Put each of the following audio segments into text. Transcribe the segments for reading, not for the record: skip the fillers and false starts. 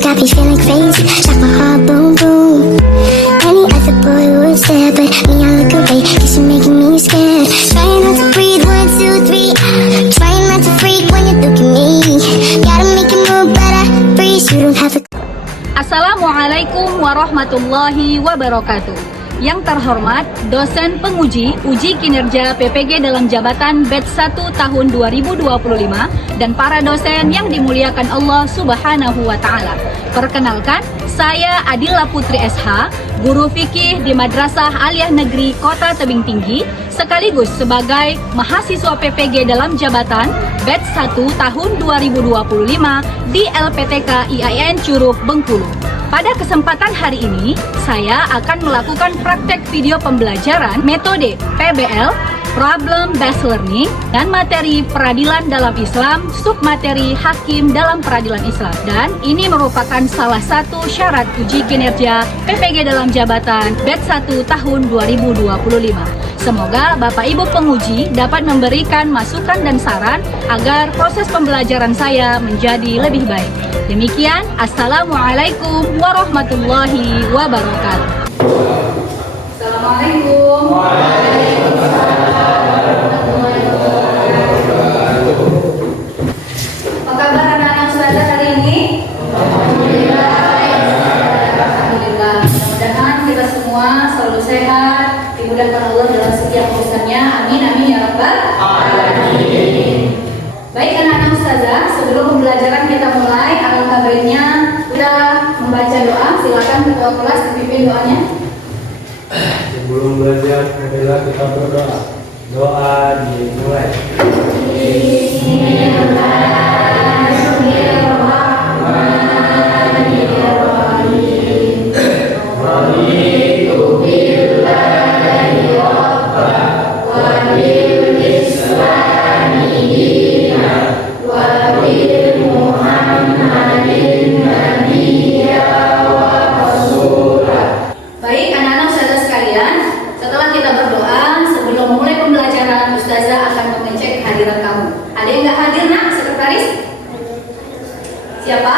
got me feeling crazy, shot my heart boom boom. Any other boy would stare, but me I look away, cause you're making me scared. Trying not to breathe, 1, 2, 3. Trying not to freak when you look at me. Gotta make it move, but I freeze. You don't have to. Assalamualaikum warahmatullahi wabarakatuh. Yang terhormat dosen penguji uji kinerja PPG dalam jabatan batch 1 tahun 2025 dan para dosen yang dimuliakan Allah Subhanahu wa taala. Perkenalkan, saya Adila Putri SH, guru fikih di Madrasah Aliyah Negeri Kota Tebing Tinggi, sekaligus sebagai mahasiswa PPG dalam jabatan batch 1 tahun 2025 di LPTK IAIN Curug, Bengkulu. Pada kesempatan hari ini, saya akan melakukan praktek video pembelajaran metode PBL, Problem Based Learning, dan materi peradilan dalam Islam, submateri hakim dalam peradilan Islam. Dan ini merupakan salah satu syarat uji kinerja PPG dalam jabatan batch 1 tahun 2025. Semoga Bapak Ibu penguji dapat memberikan masukan dan saran agar proses pembelajaran saya menjadi lebih baik. Demikian, Assalamualaikum warahmatullahi wabarakatuh. Assalamualaikum. Apa kabar anak-anak ustazah hari ini? Alhamdulillah. Mudah-mudahan kita semua selalu sehat, dimudahkan Allah dalam setiap urusannya. Amin, amin ya rabbal alamin. Baik anak-anak ustazah, sebelum pembelajaran kita mulai, alangkah baiknya udah membaca doa. Silakan ketua kelas dipimpin doanya. Sebelum belajar, marilah kita berdoa. Doa dimulai. Baik anak-anak ustazah sekalian, setelah kita berdoa, sebelum mulai pembelajaran, ustazah akan mengecek kehadiran kamu. Ada yang nggak hadir nak, sekretaris? Siapa?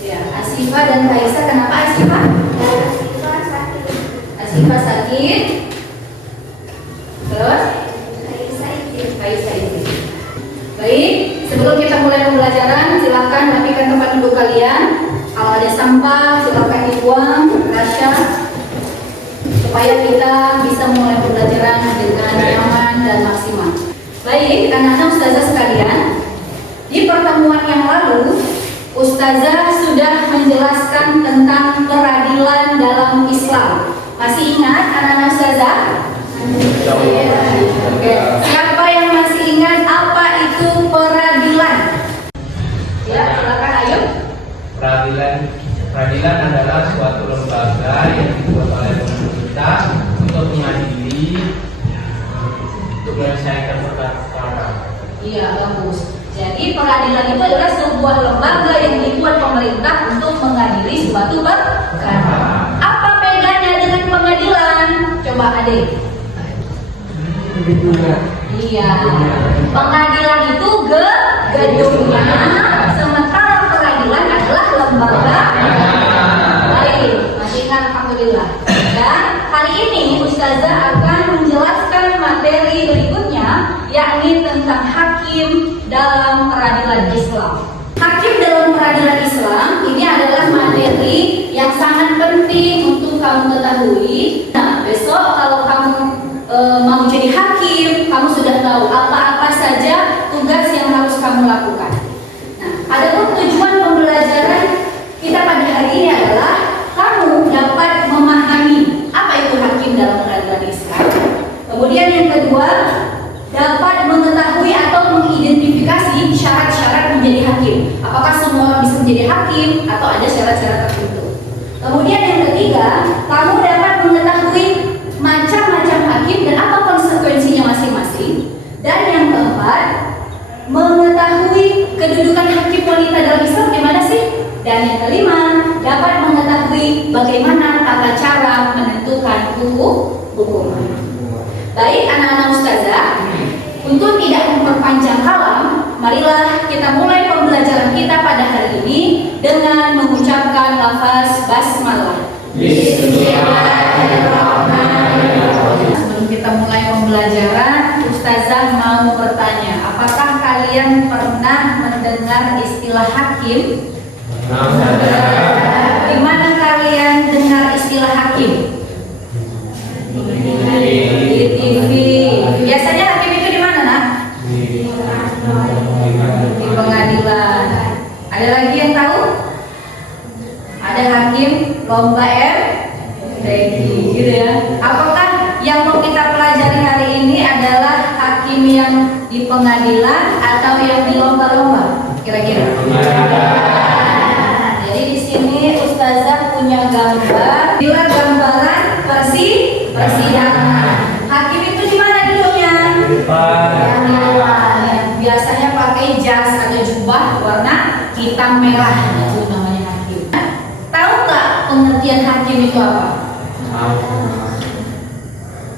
Ya, Asifa dan Kaisa. Kenapa Asifa? Asifa sakit. Terus? Kaisa izin. Baik, sebelum kita mulai pembelajaran, silakan rapikan tempat duduk kalian. Kalau ada sampah, silakan dibuang, Rasya, supaya kita bisa mulai pembelajaran dengan nyaman dan maksimal. Baik, anak-anak ustazah sekalian, di pertemuan yang lalu, ustazah sudah menjelaskan tentang peradilan dalam Islam. Masih ingat anak-anak ustazah? Oke. Siapa yang masih ingat apa itu peradilan? Ya, silakan ayo. Peradilan adalah suatu lembaga yang dibuat oleh pemerintah untuk mengadili, untuk menyelesaikan perkara. Iya, bagus. Jadi peradilan itu adalah sebuah lembaga yang dibuat pemerintah untuk mengadili suatu perkara. Apa bedanya dengan pengadilan? Coba Ade. Iya. Pengadilan itu gedungnya, sementara peradilan adalah lembaga. Baik, masih ingat alhamdulillah. Dan hari ini ustazah akan menjelaskan materi berikutnya, yakni tentang hakim dalam peradilan Islam. Hakim dalam peradilan Islam ini adalah materi yang sangat penting untuk kamu ketahui. Nah, besok kalau kamu mau jadi hakim, kamu sudah tahu apa-apa saja tugas yang harus kamu lakukan. Nah, adapun tujuan pembelajaran kita pada hari ini adalah kamu dapat memahami apa itu hakim dalam peradilan Islam. Kemudian yang kedua, dapat mengetahui atau mengidentifikasi syarat-syarat menjadi hakim. Apakah semua orang bisa menjadi hakim atau ada syarat-syarat tertentu. Kemudian yang ketiga, kamu dapat mengetahui macam-macam hakim dan apa konsekuensinya masing-masing. Dan yang keempat, mengetahui kedudukan hakim wanita dalam Islam gimana sih? Dan yang kelima, dapat mengetahui bagaimana tata cara menentukan hukuman. Baik anak-anak ustazah, untuk tidak memperpanjang kalam, marilah kita mulai pembelajaran kita pada hari ini dengan mengucapkan lafaz basmalah. Bismillahirrahmanirrahim. Sebelum kita mulai pembelajaran, Ustazah mau bertanya, apakah kalian pernah mendengar istilah hakim? Di mana kalian dengar istilah hakim? Di TV. Biasanya hakim itu di mana, Nak? Di pengadilan. Ada lagi yang tahu? Ada hakim lomba MTQ, gitu ya. Apakah yang mau kita pelajari hari ini adalah hakim yang di pengadilan atau yang di lomba-lomba? Kira-kira. Jadi di sini Ustazah punya gambar. Bila gambaran persidangan. Hakim itu di mana duduknya? Biasanya pakai jas atau jubah warna hitam merah, itu namanya hakim. Tahu nggak pengertian hakim itu apa?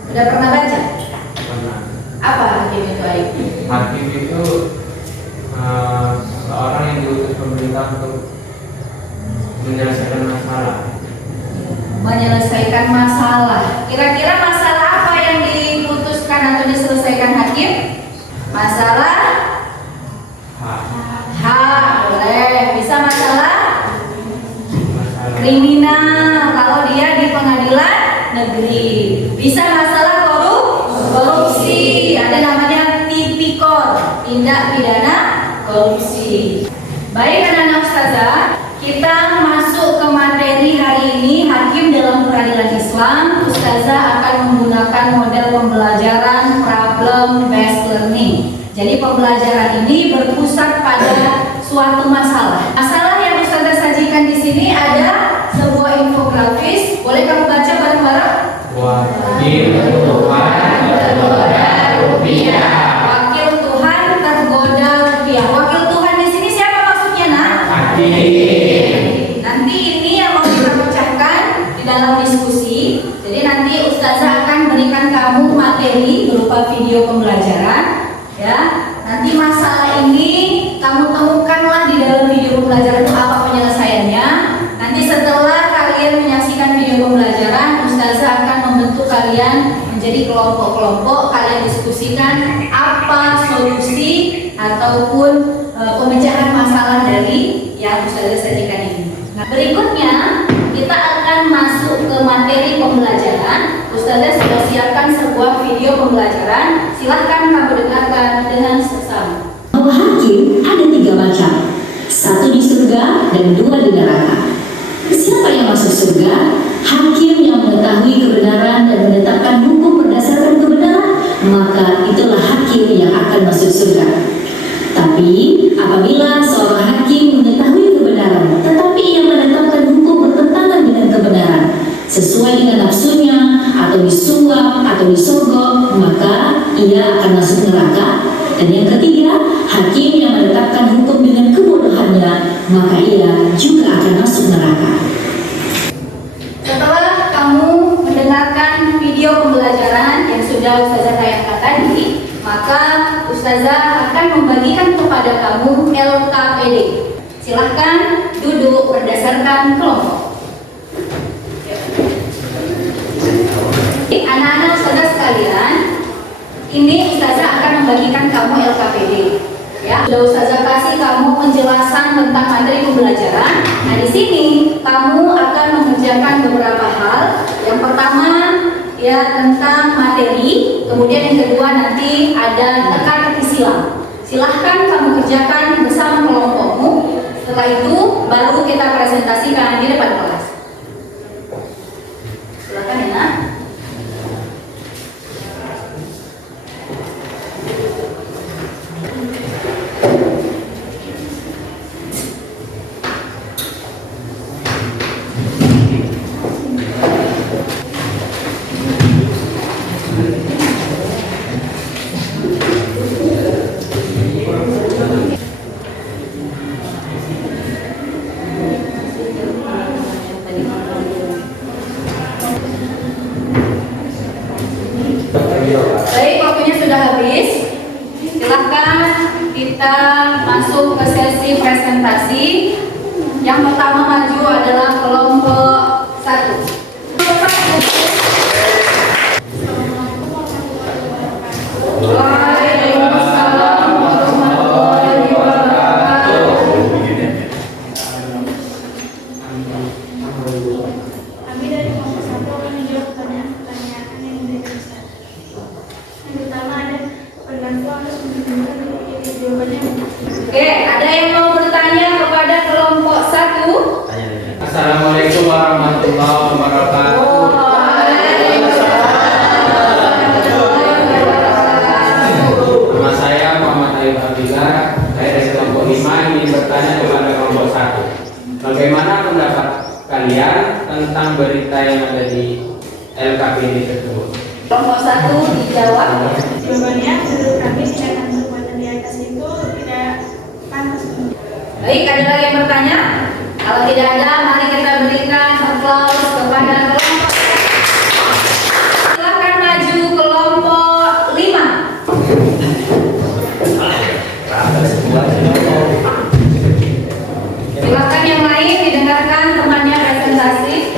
Udah pernah baca? Apa hakim itu, Ayu? Hakim itu seorang yang diutus pemerintah untuk menyelesaikan masalah. Menyelesaikan masalah. Kira-kira masalah apa yang diputuskan atau diselesaikan hakim? Masalah boleh. Bisa masalah kriminal kalau dia di pengadilan negeri. Bisa masalah korupsi. Ada namanya tipikor, tindak pidana korupsi. Baik anak-anak Ustazah, kita masuk ke materi hari ini, hakim dalam peradilan Islam. Ustazah akan menggunakan model pembelajaran problem based learning. Jadi pembelajaran ini berpusat pada suatu masalah. Masalah yang Ustazah sajikan di sini ada sebuah infografis. Boleh kamu baca bareng-bareng? Wakil Tuhan tergoda rupiah. Wakil Tuhan tergoda rupiah. Wakil Tuhan di sini siapa maksudnya, Nak? Hakim. Nanti ini yang mau kita pecahkan di dalam diskusi. Jadi nanti Ustazah akan berikan kamu materi berupa video pembelajaran. Ya, nanti masalah ini kamu temukanlah di dalam video pembelajaran itu apa penyelesaiannya. Nanti setelah kalian menyaksikan video pembelajaran, Ustazah akan membentuk kalian menjadi kelompok-kelompok. Kalian diskusikan apa solusi ataupun pemecahan masalah dari yang Ustazah sajikan ini. Nah, berikutnya kita akan masuk ke materi pembelajaran. Ustazah sudah siapkan sebuah video pembelajaran. Silahkan kamu dengarkan dengan seksama. Bahwa hakim ada 3 macam, 1 di surga dan 2 di neraka. Siapa yang masuk surga? Hakim yang mengetahui kebenaran dan menetapkan hukum berdasarkan kebenaran, maka itulah hakim yang akan masuk surga. Tapi apabila seorang hakim mengetahui kebenaran, tetapi ia menetapkan hukum bertentangan dengan kebenaran, sesuai dengan nafsunya, atau disuap, atau disogok, maka ia akan masuk neraka. Dan yang ketiga, hakim yang menetapkan hukum dengan kebodohannya, maka ia juga akan masuk neraka. Setelah kamu mendengarkan video pembelajaran yang sudah Ustazah tayangkan tadi, maka Ustazah akan membagikan kepada kamu LKPD. Silahkan duduk berdasarkan kelompok. Anak-anak Ustazah sekalian, ini Ustazah akan membagikan kamu LKPD. Ya, sudah Ustazah kasih kamu penjelasan tentang materi pembelajaran. Nah, di sini kamu akan mengerjakan beberapa hal. Yang pertama ya tentang materi, kemudian yang kedua nanti ada teka-teki silang. Silahkan kamu kerjakan bersama kelompokmu. Setelah itu baru kita presentasikan di depan kelas. Silakan ya, Nak. Baik, waktunya sudah habis. Silahkan kita masuk ke sesi presentasi. Yang pertama maju adalah kelompok 1. Waalaikumsalam warahmatullahi wabarakatuh. Kami dari kelompok 1 akan menjawab pertanyaan yang diberikan Ustaz. Yang pertama ada pendamping harus menunjukkan jawabannya. Oke, ada yang mau bertanya kepada kelompok 1? Assalamualaikum warahmatullahi wabarakatuh. Nama saya Muhammad Ayub Abdillah. Saya dari kelompok 5 ingin bertanya kepada kelompok 1. Bagaimana pendapat kalian tentang berita yang ada di LKPD tersebut? Kelompok 1 dijawab. Jawabannya menurut kami tindakan perbuatan di atas itu tidak pantas. Baik, ada lagi yang bertanya? Kalau tidak ada, mari kita berikan aplaus kepada kelompok. Silakan maju kelompok 5. Silakan yang lain didengarkan temannya presentasi.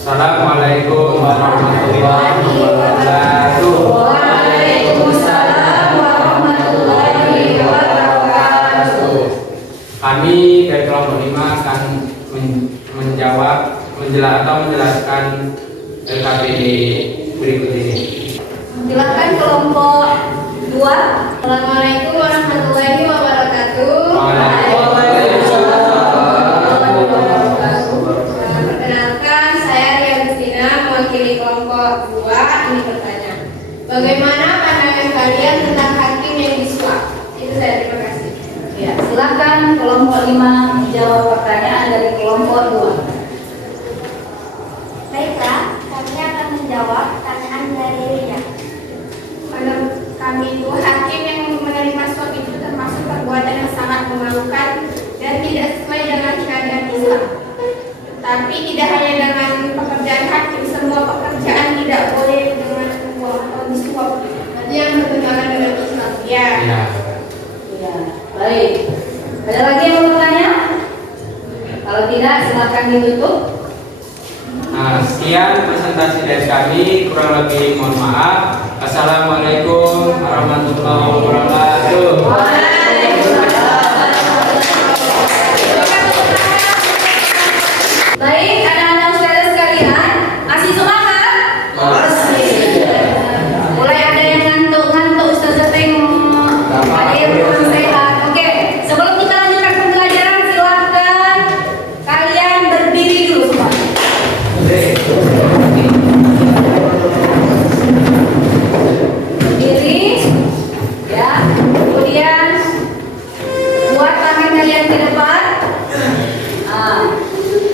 Assalamualaikum warahmatullahi wabarakatuh. Waalaikumsalam warahmatullahi wabarakatuh. Kami dari kelompok 5 akan menjelaskan LKPD berikut ini. Silakan kelompok 2. Assalamualaikum warahmatullahi wabarakatuh. Perkenalkan, saya Ria Agustina mewakili kelompok 2. Ini bertanya, bagaimana pandangan kalian tentang hakim yang disuap? Itu saya, terima kasih. Ya, silakan kelompok 5 menjawab pertanyaan dari kelompok 2. Baiklah, kami akan menjawab pertanyaan dari Ria. Menurut kami itu hakim yang menerima suap itu termasuk perbuatan yang sangat memalukan dan tidak sesuai dengan syariat Islam. Tapi tidak hanya dengan pekerjaan hakim, semua pekerjaan tidak boleh dengan uang atau disuap. Nanti yang bertentangan dengan Islam. Ya. Ya. Ya, baik. Ada lagi yang mau bertanya? Kalau tidak, silakan ditutup. Nah, sekian presentasi dari kami. Kurang lebih mohon maaf. Assalamualaikum warahmatullahi wabarakatuh. Baik, anak-anak ustazah sekalian, masih semangat? Mulai ada yang ngantuk-ngantuk, ustazah tengok. Ada yang kurang sehat. Oke, sebelum kita lanjutkan pembelajaran, silakan kalian berdiri dulu semua. Berdiri, ya. Kemudian buat tangan kalian ke depan.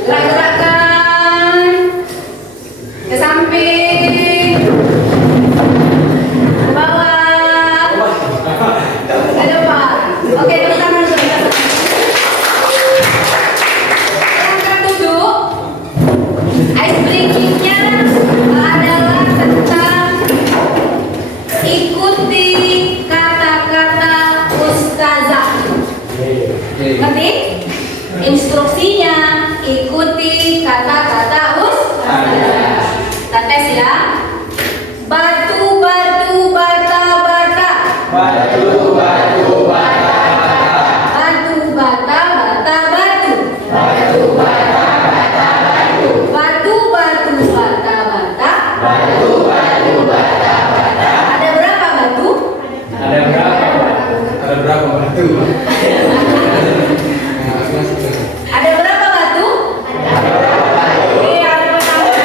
Gerak-gerakkan ke samping, ke bawah, ke depan. Oke, tepuk tangan dulu. Silakan duduk. Ice breaking-nya adalah tentang ikuti kata-kata ustazah. Ngerti? Instruksinya ikuti kata-kata ustazah. Kita tes ya. Batu, batu, bata, bata. Batu, batu, bata, Batu, bata, bata, batu. batu, bata, bata, batu. Batu, batu, bata, bata. Batu, batu, bata, bata. Ada berapa batu? Ada berapa? Ada berapa batu? Ada berapa batu? Iya, ada berapa?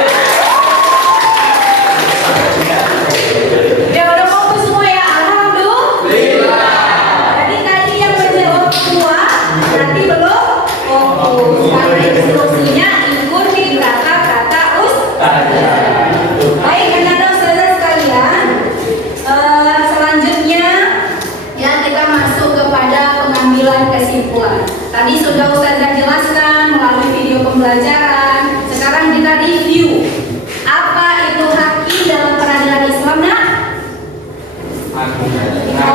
Ya udah fokus semua ya. Alhamdulillah. Jadi tadi yang menjawab dua, berarti belum fokus. Karena instruksinya ikuti kata-kata ustazah. Baik, anak-anak ustazah sekalian, selanjutnya ya kita masuk kepada pengambilan kesimpulan. Tadi sudah ustazah jelaskan melalui video pembelajaran. Sekarang kita review apa itu hakim dalam peradilan Islam. Nah,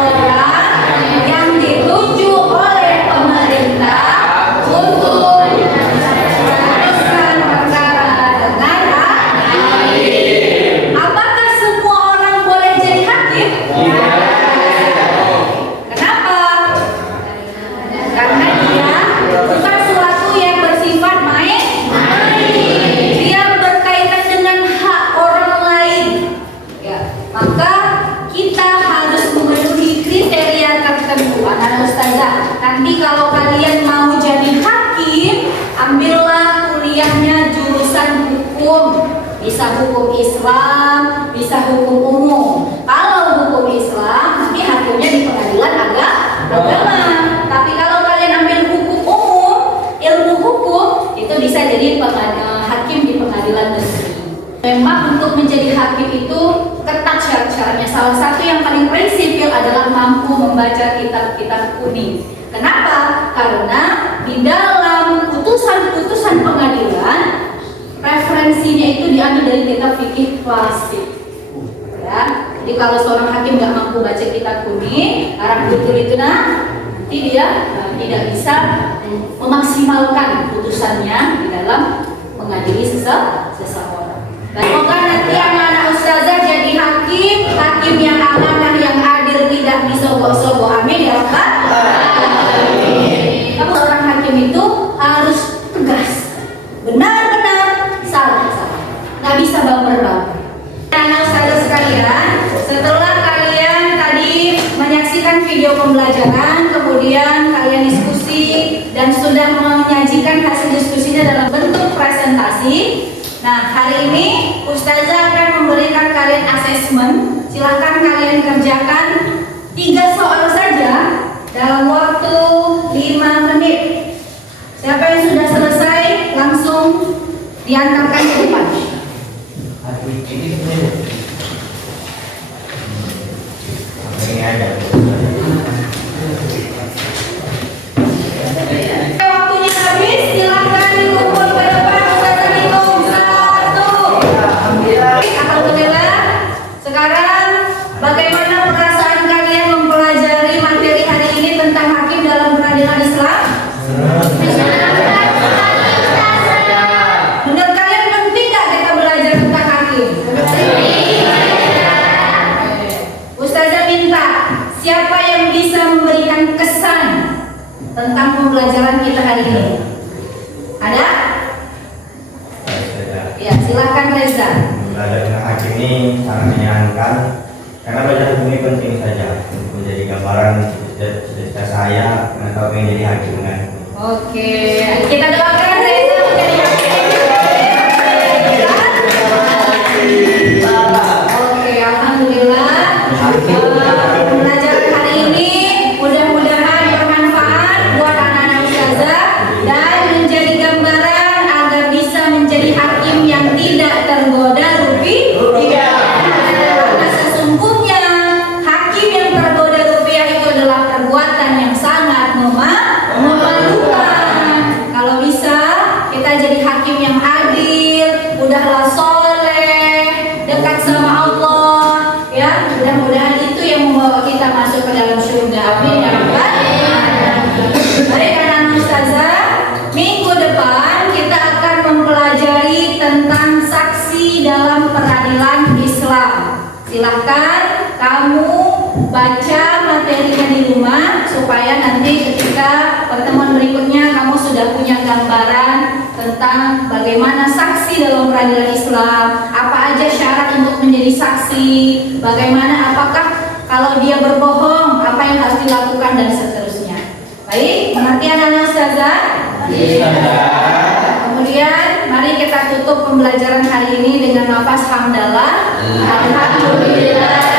orang Nanti kalau kalian mau jadi hakim, ambillah kuliahnya jurusan hukum. Bisa hukum Islam, bisa hukum umum. Kalau hukum Islam, nanti hakimnya di pengadilan agama. Tapi kalau kalian ambil hukum umum, ilmu hukum, itu bisa jadi hakim di pengadilan negeri. Memang untuk menjadi hakim itu ketat syarat-syaratnya. Salah satu yang paling prinsipil adalah mampu membaca kitab-kitab kuning. Kenapa? Karena di dalam putusan-putusan pengadilan referensinya itu diambil dari kitab fikih klasik. Ya, jadi kalau seorang hakim nggak mampu baca kitab kuning, Arab betul itu nanti dia tidak bisa memaksimalkan putusannya di dalam mengadili seseorang. Semoga nanti anak-anak ustazah jadi hakim yang amanah, yang adil, tidak disogok-sogok. Amin ya Rabbal alamin. Kamu seorang hakim itu harus tegas, benar-benar salah, nggak bisa baper-baper. Anak ustazah sekalian, setelah kalian tadi menyaksikan video pembelajaran, kemudian kalian diskusi dan sudah menyajikan hasil diskusinya dalam bentuk presentasi. Nah, hari ini Ustazah akan memberikan kalian asesmen. Silahkan kalian kerjakan 3 soal saja dalam waktu 5 menit. Siapa yang sudah selesai langsung diantarkan ke depan. Waktunya habis, silahkan dikumpul ke depan. Ustazah hitung 1. Alhamdulillah. Sekarang bagaimana perasaan kalian mempelajari materi hari ini tentang hakim dalam peradilan Islam? Menurut kalian penting nggak kita belajar tentang hakim? Ustazah minta siapa yang bisa memberikan kesan tentang pembelajaran kita hari ini? Ada? Ya, silakan Reza. Belajar tentang hakim ini sangat menyenangkan karena belajar hukum ini penting saja untuk menjadi gambaran cita-cita saya mengenai ingin jadi hakim kan. Oke, kita doakan Reza menjadi hakim. Oke, alhamdulillah. Pembelajaran hari ini mudah-mudahan bermanfaat buat anak-anak ustazah dan menjadi gambaran agar bisa menjadi hakim yang tidak tergoda rupiah. Karena sesungguhnya hakim yang tergoda rupiah itu adalah perbuatan yang sangat memalukan. Kalau bisa kita jadi hakim yang adil, udahlah soleh, dekat sama Allah, ya. Mudah-mudahan itu yang membawa kita masuk ke dalam surga. Amin ya Rabbal alamin. Baik anak-anak ustazah, minggu depan kita akan mempelajari tentang saksi dalam peradilan Islam. Silahkan kamu baca materinya di rumah supaya nanti ketika pertemuan berikutnya kamu sudah punya gambaran tentang bagaimana saksi dalam peradilan Islam, apa aja syarat untuk menjadi saksi, bagaimana apakah kalau dia berbohong apa yang harus dilakukan dan seterusnya. Baik, pengertian anak ustazah? Kemudian mari kita tutup pembelajaran hari ini dengan nafas hamdalah. Alhamdulillah.